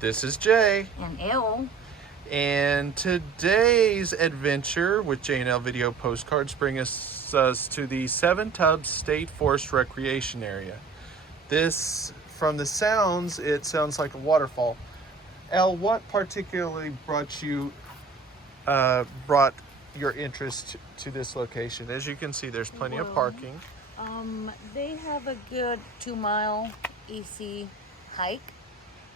This is Jay. And L. And today's adventure with J&L Video Postcards brings us to the Seven Tubs State Forest Recreation Area. This, from the sounds, it sounds like a waterfall. L, what particularly brought your interest to this location? As you can see, there's plenty of parking. They have a good 2-mile easy hike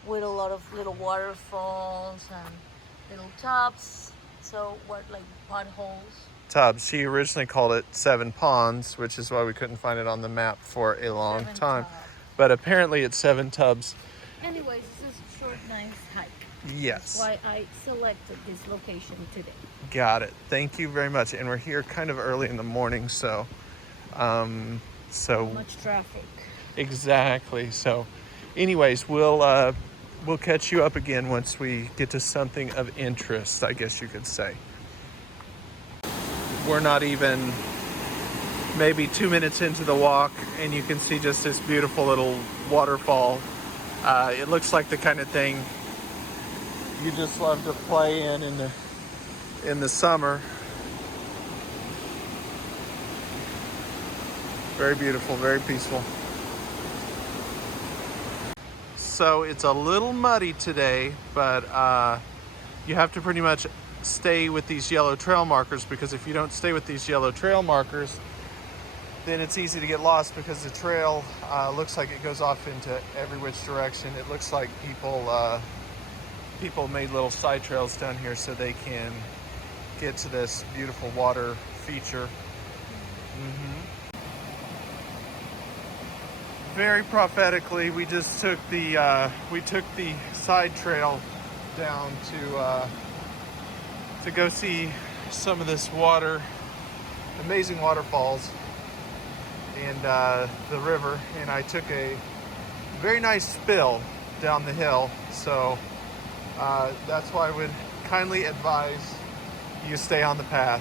with a lot of little waterfalls and little tubs. So what, like potholes? Tubs. She originally called it Seven Ponds, which is why we couldn't find it on the map for a long time. But apparently it's Seven Tubs. Anyways, this is a short, nice hike. Yes. That's why I selected this location today. Got it. Thank you very much. And we're here kind of early in the morning, so much traffic. Exactly. So anyways, we'll catch you up again once we get to something of interest, I guess you could say. We're not even maybe 2 minutes into the walk, and you can see just this beautiful little waterfall. It looks like the kind of thing you just love to play in the summer. Very beautiful, very peaceful. So it's a little muddy today, but you have to pretty much stay with these yellow trail markers, because if you don't stay with these yellow trail markers, then it's easy to get lost, because the trail looks like it goes off into every which direction. It looks like people made little side trails down here so they can get to this beautiful water feature. Very prophetically, we just took the side trail down to go see some of this amazing waterfalls and the river, and I took a very nice spill down the hill. So that's why I would kindly advise you stay on the path,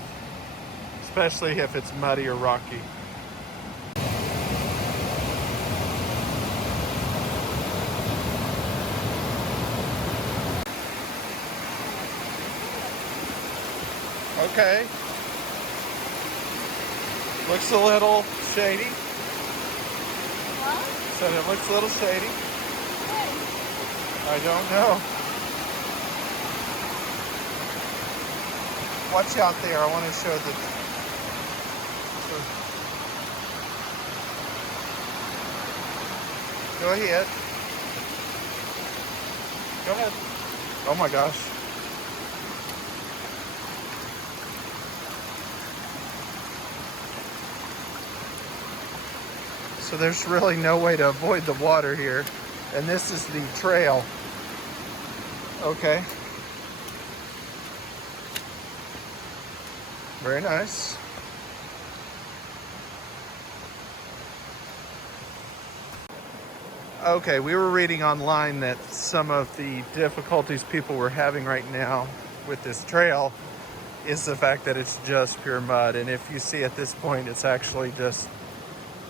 especially if it's muddy or rocky. Okay. Looks a little shady. What? Said it looks a little shady. Hey. I don't know. Watch out there. I want to show the... Go ahead. Go ahead. Oh my gosh. So there's really no way to avoid the water here. And this is the trail. Okay. Very nice. Okay, we were reading online that some of the difficulties people were having right now with this trail is the fact that it's just pure mud. And if you see at this point, it's actually just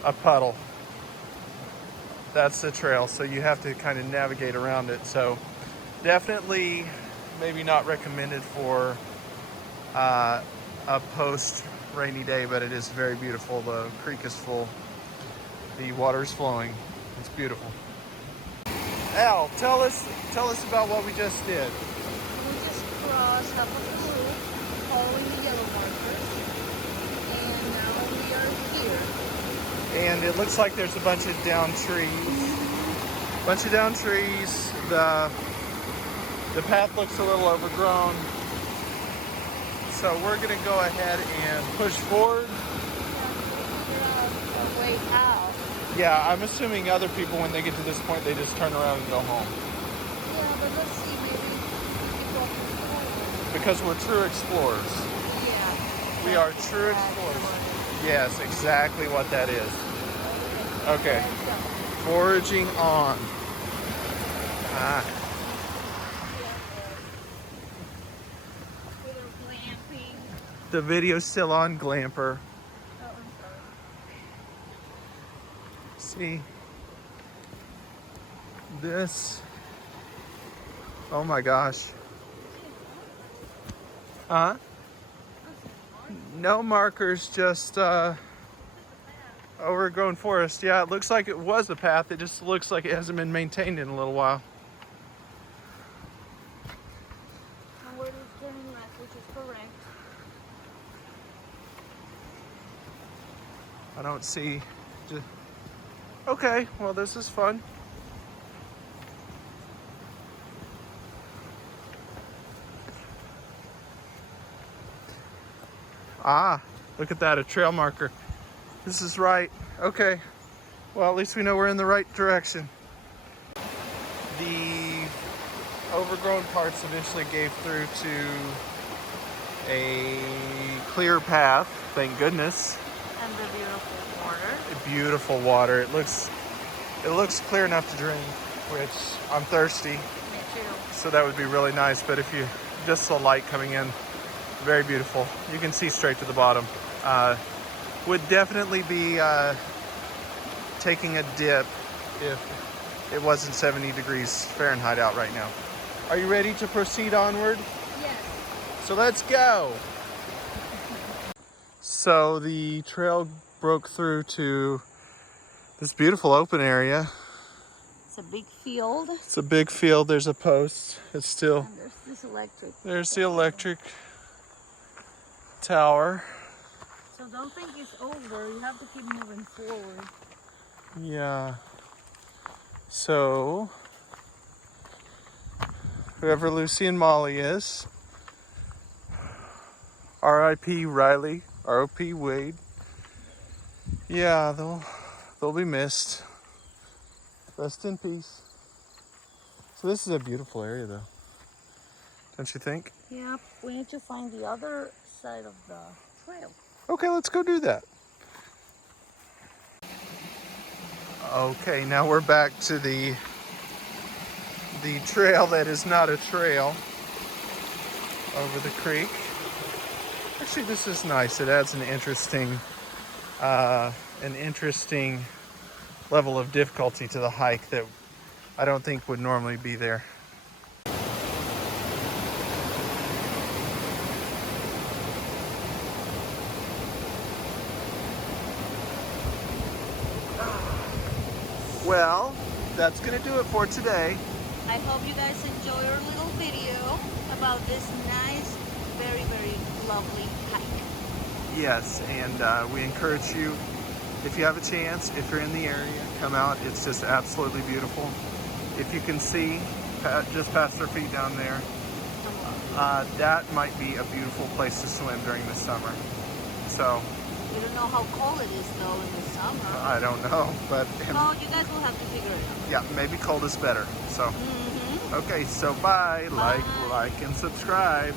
a puddle. That's the trail, so you have to kind of navigate around it. So definitely maybe not recommended for a post rainy day, but it is very beautiful. The creek is full, the water is flowing. It's beautiful. Al, tell us about what we just did. We just crossed half of the loop, following the yellow markers, and now we are here. And it looks like there's a bunch of down trees. The path looks a little overgrown. So we're gonna go ahead and push forward. A way out. Yeah, I'm assuming other people, when they get to this point, they just turn around and go home. Yeah, but let's see, maybe people forward. Because we're true explorers. Yeah. We are true explorers. Yes, exactly what that is. Okay. Foraging on. The video's still on, Glamper. Oh, I'm sorry. See? This Oh my gosh. Huh? No markers, just overgrown forest. Yeah, it looks like it was a path. It just looks like it hasn't been maintained in a little while. And we're turning left, which is correct. I don't see. Okay, well, this is fun. Ah, look at that, a trail marker. This is right. Okay. Well, at least we know we're in the right direction. The overgrown parts eventually gave through to a clear path, thank goodness. And the beautiful water. Beautiful water. It looks clear enough to drink, which I'm thirsty. Me too. So that would be really nice. But if you just the light coming in, very beautiful. You can see straight to the bottom. Would definitely be taking a dip if it wasn't 70 degrees Fahrenheit out right now. Are you ready to proceed onward? Yes. So let's go. So the trail broke through to this beautiful open area. It's a big field. It's a big field. There's a post. It's still. And there's this electric. There's the electric tower. So don't think it's over. You have to keep moving forward. Yeah. So whoever Lucy and Molly is, R.I.P. Riley, R.O.P. Wade. Yeah, they'll be missed. Rest in peace. So this is a beautiful area, though, don't you think? Yep. We need to find the other side of the trail. Okay, let's go do that. Okay, now we're back to the trail that is not a trail over the creek. Actually, this is nice. It adds an interesting level of difficulty to the hike that I don't think would normally be there. Well, that's going to do it for today. I hope you guys enjoy our little video about this nice, very, very lovely hike. Yes, and we encourage you, if you have a chance, if you're in the area, come out. It's just absolutely beautiful. If you can see, just past our feet down there, that might be a beautiful place to swim during the summer. So, We don't know how cold it is though in the summer. I don't know, but Oh, you guys will have to figure it out. yeah, maybe cold is better. So, okay, so bye. Bye. Like, and subscribe.